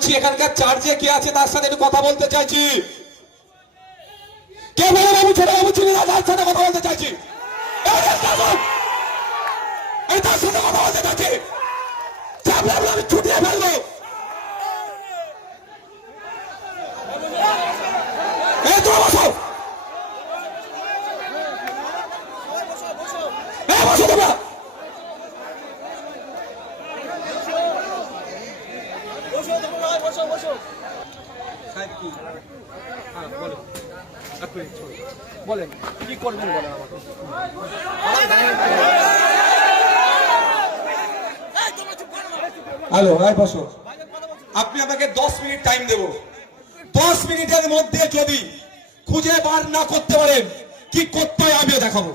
বলছি এখানকার চার্জে কে আছে তার সাথে একটু কথা বলতে চাইছি। কে বলে বাবু ছোট বাবু ছিল না, তার সাথে কথা বলতে চাইছি। এই তার সাথে কথা বলতে চাইছি। আমি ছুটিয়ে ফেলবো। বসো বসো তোমরা। বলেন কি করবেন বলেন আমাকে। হ্যালো, বসো। আপনি আমাকে 10 মিনিট টাইম দেব। 10 মিনিটের মধ্যে যদি খুঁজে বার না করতে পারেন কি করতে হয় আমিও দেখাবো।